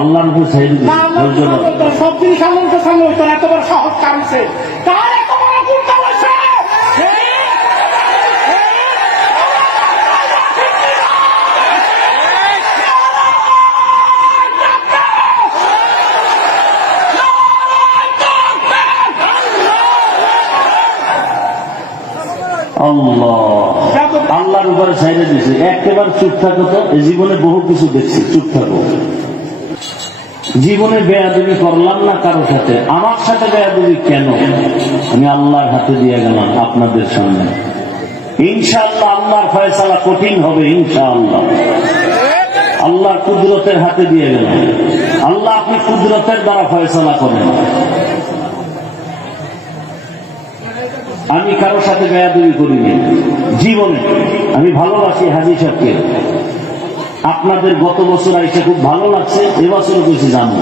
আল্লাহ ধরো। বলতো, সব জিনিস আল্লাহর সামনে হইতো এত বড় সাহস কামছে কার এত বড় গুন্ডা হয়েছে আল্লাহ আল্লাহর উপরে ছেড়ে দিয়েছে একেবারে চুপ থাকো তো। এই জীবনে বহু কিছু দেখছি, চুপ থাকো। জীবনে বেয়াদবি করলাম না কারও সাথে? আমার সাথে বেয়াদবি কেন? আমি আল্লাহর হাতে দিয়ে গেলাম আপনাদের সামনে। ইনশাআল্লাহ আল্লাহর ফয়সালা কঠিন হবে, ইনশাআল্লাহ। আল্লাহ কুদরতের হাতে দিয়ে গেলাম। আল্লাহ আপনি কুদরতের দ্বারা ফয়সালা করেন। আমি কারোর সাথে বেয়াদবি করিনি। জীবনে আমি ভালোবাসি হাজি সাহেবকে। আপনাদের গত বছর আইসে খুব ভালো লাগছে এবছরও কিছু জানি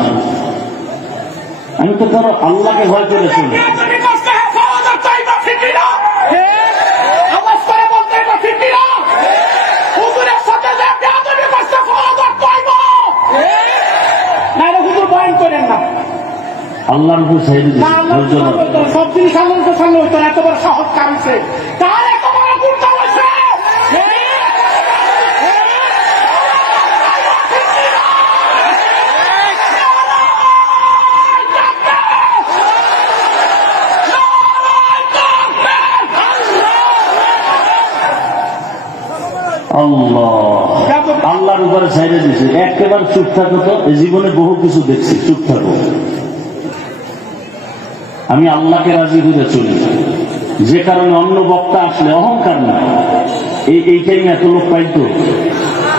আমি তো কারও আল্লাহকে ভয় করে তুমি কষ্ট হ্যাঁ সহজ চাইবা ফিরবি না আওয়াজ করে বলতে এটা ফিরবি না হুজুরের সাথে যে বেয়াদবি করছে সহজ চাইব না রে হুজুর বয়ান করেন না আল্লাহর উপর ছেড়ে না দিয়েছে আল্লাহ ধৈর্য ধরো। বলতো, সব জিনিস আল্লাহর সামনে হইতো এত বড় সাহস কামছে এত বড় আল্লাহর উপরে ছেড়ে দিয়েছে একেবারে চুপ থাকো তো। জীবনে বহু কিছু দেখছি চুপ থাকো। আমি আল্লাহকে রাজি করে চলি। যে কারণে অন্য বক্তা আসলে অহংকার না। এই, এইটাই এত লোক পাইতো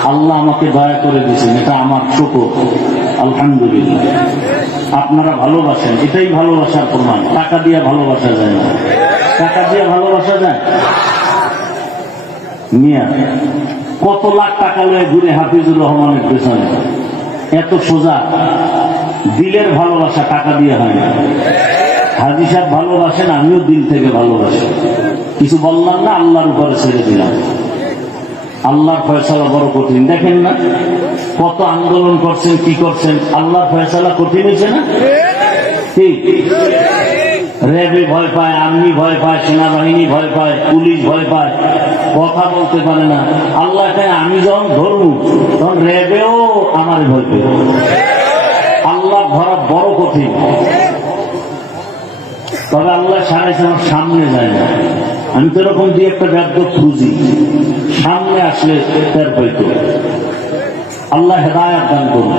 আল্লাহ আমাকে দয়া করে দিয়েছেন, এটা আমার ছোট আলহামদুলিল্লাহ। আপনারা ভালোবাসেন, এটাই ভালোবাসার প্রমাণ। টাকা দিয়ে ভালোবাসা যায় না। টাকা দিয়ে ভালোবাসা যায়? মিয়া, কত লাখ টাকা লয়ে ঘুরে হাফিজুর রহমানের পেছনে? এত সোজা। দিলের ভালোবাসা টাকা দিয়ে হয় না। হাজি সাহেব ভালোবাসেন আমিও দিল থেকে ভালোবাসি। কিছু বললাম না, আল্লাহর উপরে ছেড়ে দিলাম। আল্লাহর ফয়সালা বড় কঠিন। দেখেন না, কত আন্দোলন করছেন, কি করছেন? আল্লাহর ফয়সালা কঠিন হয়েছে না? ঠিক র্যাবে ভয় পায়, আর্মি ভয় পায়, সেনাবাহিনী ভয় পায়, পুলিশ ভয় পায়, কথা বলতে পারে না। আল্লাহ আমি যখন ধরবো, তখন র্যাবেও আমার ভয় পেয়ে আল্লাহ ধরা বড় কঠিন। তবে আল্লাহ সারা আমার সামনে যায় না। আমি তো এরকম দিয়ে একটা ব্যাগ খুঁজি। সামনে আসলে আল্লাহ হেদায়াত দান করুন।